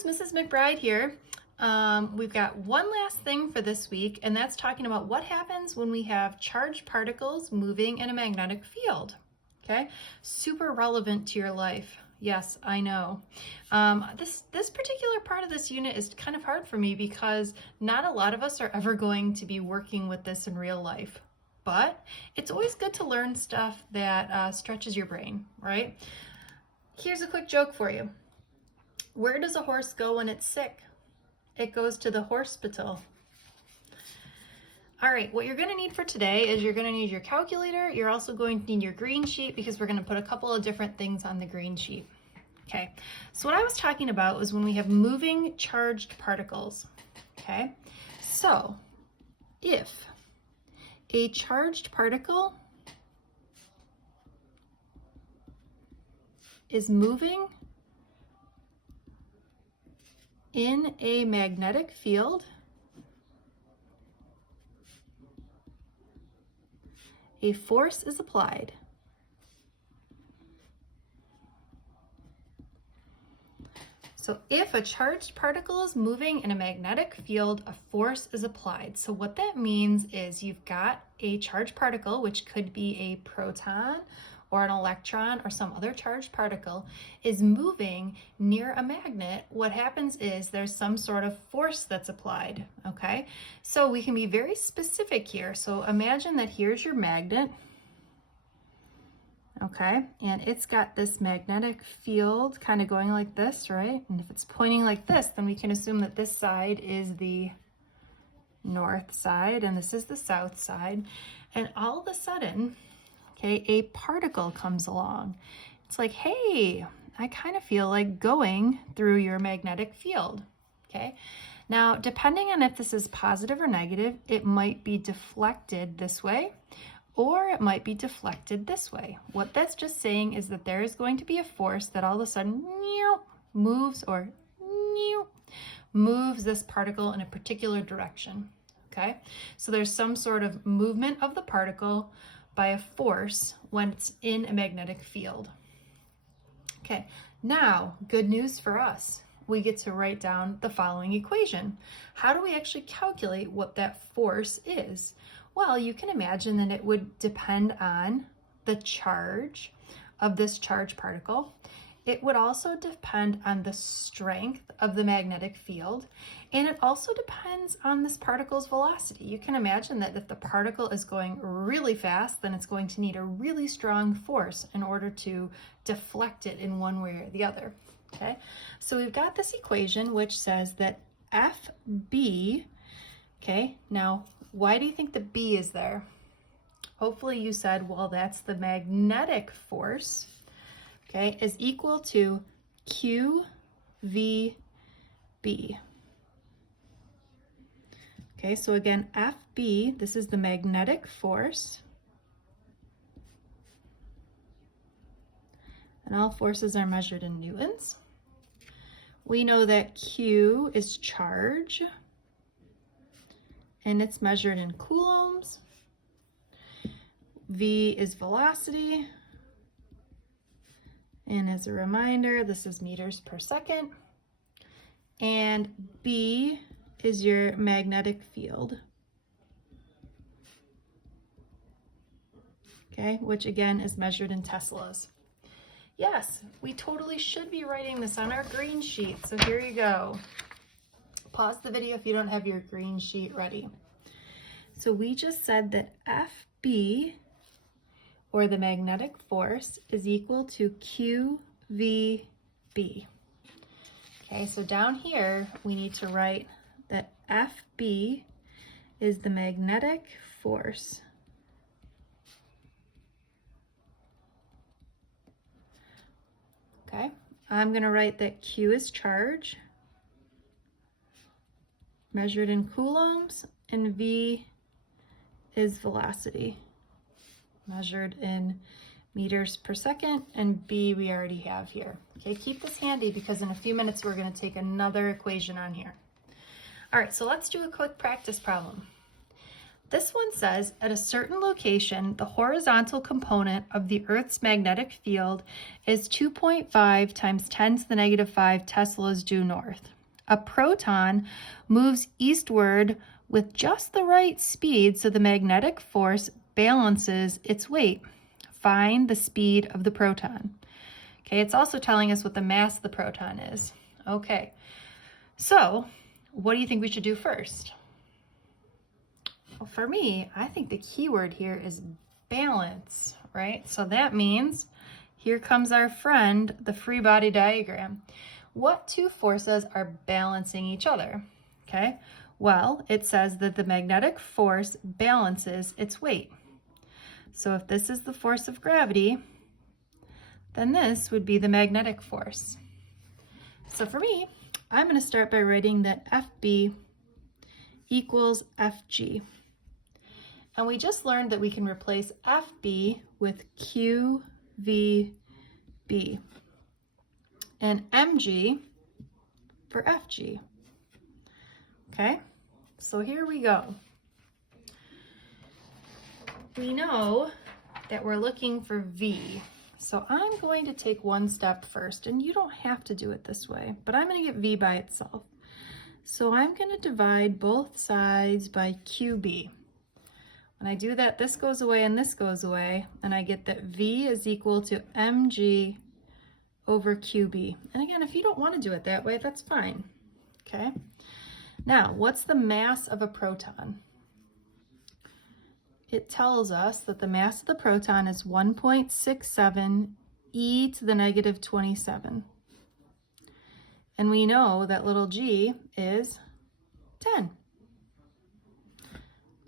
friends, Mrs. McBride here. We've got one last thing for this week, and that's talking about what happens when we have charged particles moving in a magnetic field. Okay, super relevant to your life. Yes, I know. This particular part of this unit is kind of hard for me because not a lot of us are ever going to be working with this in real life. But it's always good to learn stuff that stretches your brain, right? Here's a quick joke for you. Where does a horse go when it's sick? It goes to the horsepital. All right, what you're gonna need for today is you're gonna need your calculator. You're also going to need your green sheet because we're gonna put a couple of different things on the green sheet. Okay, so what I was talking about was when we have moving charged particles, okay? So if a charged particle is moving in a magnetic field, a force is applied. So if a charged particle is moving in a magnetic field, a force is applied. So what that means is you've got a charged particle, which could be a proton or an electron or some other charged particle, is moving near a magnet. What happens is there's some sort of force that's applied, okay? So we can be very specific here. So imagine that here's your magnet, okay? And it's got this magnetic field kind of going like this, right? And if it's pointing like this, then we can assume that this side is the north side and this is the south side. And all of a sudden, okay, a particle comes along. It's like, hey, I kind of feel like going through your magnetic field, okay? Now, depending on if this is positive or negative, it might be deflected this way, or it might be deflected this way. What that's just saying is that there is going to be a force that all of a sudden moves this particle in a particular direction, okay? So there's some sort of movement of the particle by a force when it's in a magnetic field. Okay, now good news for us. We get to write down the following equation. How do we actually calculate what that force is? Well, you can imagine that it would depend on the charge of this charged particle. It would also depend on the strength of the magnetic field, and it also depends on this particle's velocity. You can imagine that if the particle is going really fast, then it's going to need a really strong force in order to deflect it in one way or the other, okay? So we've got this equation which says that FB, okay, now why do you think the B is there? Hopefully you said, well, that's the magnetic force, okay, is equal to QVB. Okay, so again, FB, this is the magnetic force. And all forces are measured in newtons. We know that Q is charge, and it's measured in coulombs. V is velocity. And as a reminder, this is meters per second. And B is your magnetic field. Okay, which again is measured in Teslas. Yes, we totally should be writing this on our green sheet. So here you go. Pause the video if you don't have your green sheet ready. So we just said that FB, or the magnetic force, is equal to QVB. Okay, so down here we need to write that FB is the magnetic force. Okay, I'm going to write that Q is charge, measured in coulombs, and V is velocity, measured in meters per second, and B we already have here. Okay, keep this handy because in a few minutes we're going to take another equation on here. All right, so let's do a quick practice problem. This one says, at a certain location, the horizontal component of the Earth's magnetic field is 2.5 times 10 to the negative 5 Teslas due north. A proton moves eastward with just the right speed so the magnetic force balances its weight. Find the speed of the proton. Okay, it's also telling us what the mass of the proton is. Okay, so what do you think we should do first? Well, for me, I think the key word here is balance, right? So that means here comes our friend, the free body diagram. What two forces are balancing each other? Okay, well, it says that the magnetic force balances its weight. So if this is the force of gravity, then this would be the magnetic force. So for me, I'm going to start by writing that FB equals FG. And we just learned that we can replace FB with QVB and MG for FG. Okay, so here we go. We know that we're looking for V. So I'm going to take one step first, and you don't have to do it this way, but I'm going to get V by itself. So I'm going to divide both sides by QB. When I do that, this goes away and this goes away, and I get that V is equal to mg over QB. And again, if you don't want to do it that way, that's fine. Okay. Now, what's the mass of a proton? It tells us that the mass of the proton is 1.67 e to the negative 27. And we know that little g is 10.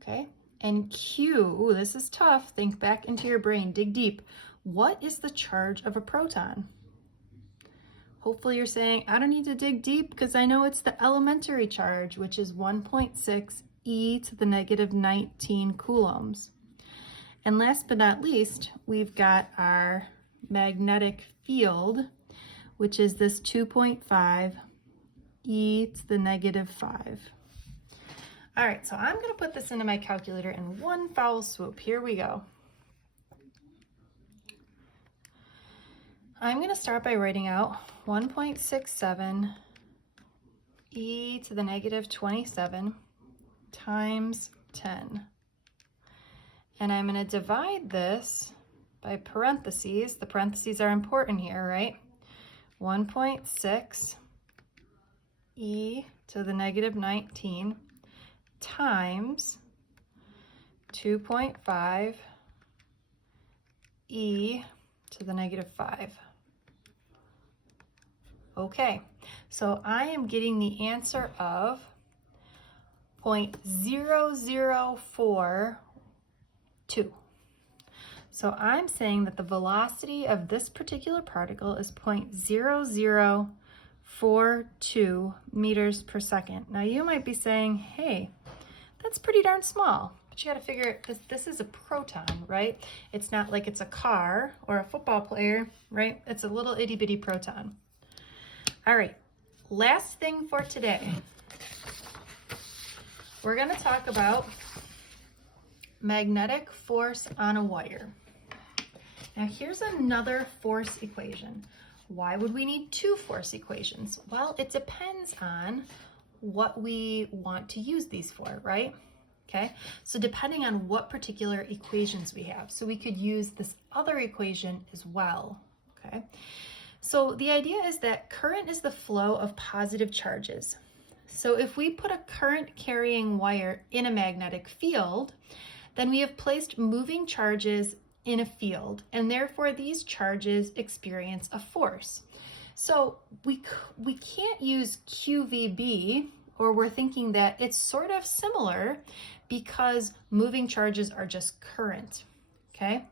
Okay. And Q, ooh, this is tough. Think back into your brain, dig deep. What is the charge of a proton? Hopefully you're saying, I don't need to dig deep because I know it's the elementary charge, which is 1.6 e to the negative 19 coulombs. And last but not least, we've got our magnetic field, which is this 2.5 e to the negative 5. All right, so I'm going to put this into my calculator in one foul swoop. Here we go. I'm going to start by writing out 1.67 e to the negative 27 times 10. And I'm going to divide this by parentheses. The parentheses are important here, right? 1.6 e to the negative 19 times 2.5 e to the negative 5. Okay, so I am getting the answer of 0.0042. So I'm saying that the velocity of this particular particle is 0.0042 meters per second. Now you might be saying, hey, that's pretty darn small. But you got to figure this is a proton, right? It's not like it's a car or a football player, right? It's a little itty bitty proton. All right, last thing for today. We're going to talk about magnetic force on a wire. Now here's another force equation. Why would we need two force equations? Well, it depends on what we want to use these for, right? Okay, so depending on what particular equations we have. So we could use this other equation as well, okay? So the idea is that current is the flow of positive charges. So if we put a current carrying wire in a magnetic field, then we have placed moving charges in a field, and therefore these charges experience a force. So we can't use QVB, or we're thinking that it's sort of similar because moving charges are just current, okay?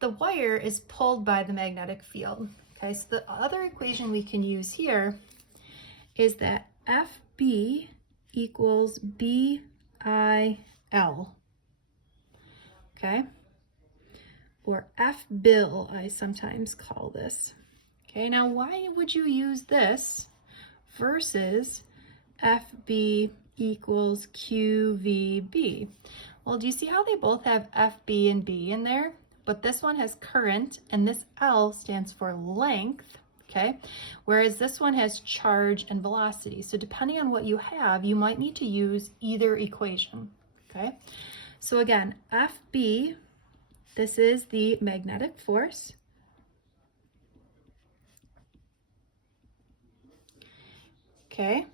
The wire is pulled by the magnetic field, okay? So the other equation we can use here is that FB equals BIL, okay? Or FBIL, I sometimes call this. Okay, now why would you use this versus FB equals QVB. Well, do you see how they both have FB and B in there? But this one has current, and this L stands for length, okay? Whereas this one has charge and velocity. So depending on what you have, you might need to use either equation, okay? So again, FB, this is the magnetic force. Okay,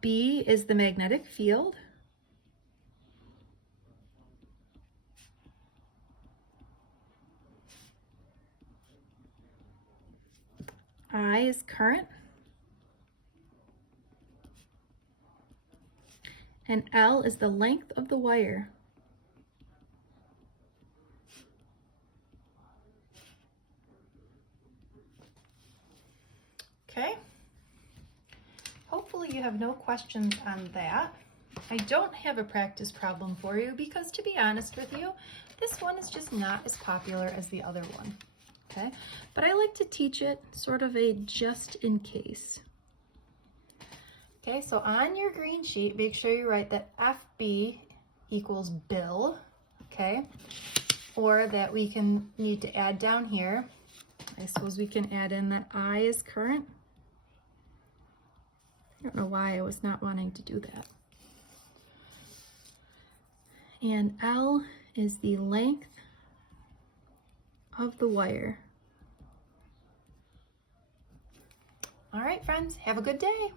B is the magnetic field. I is current. And L is the length of the wire. Okay. Hopefully you have no questions on that. I don't have a practice problem for you because, to be honest with you, this one is just not as popular as the other one. Okay, but I like to teach it sort of a just in case. Okay, so on your green sheet, make sure you write that FB equals Bill, okay? Or that we need to add down here. I suppose we can add in that I is current. I don't know why I was not wanting to do that. And L is the length of the wire. All right, friends, have a good day.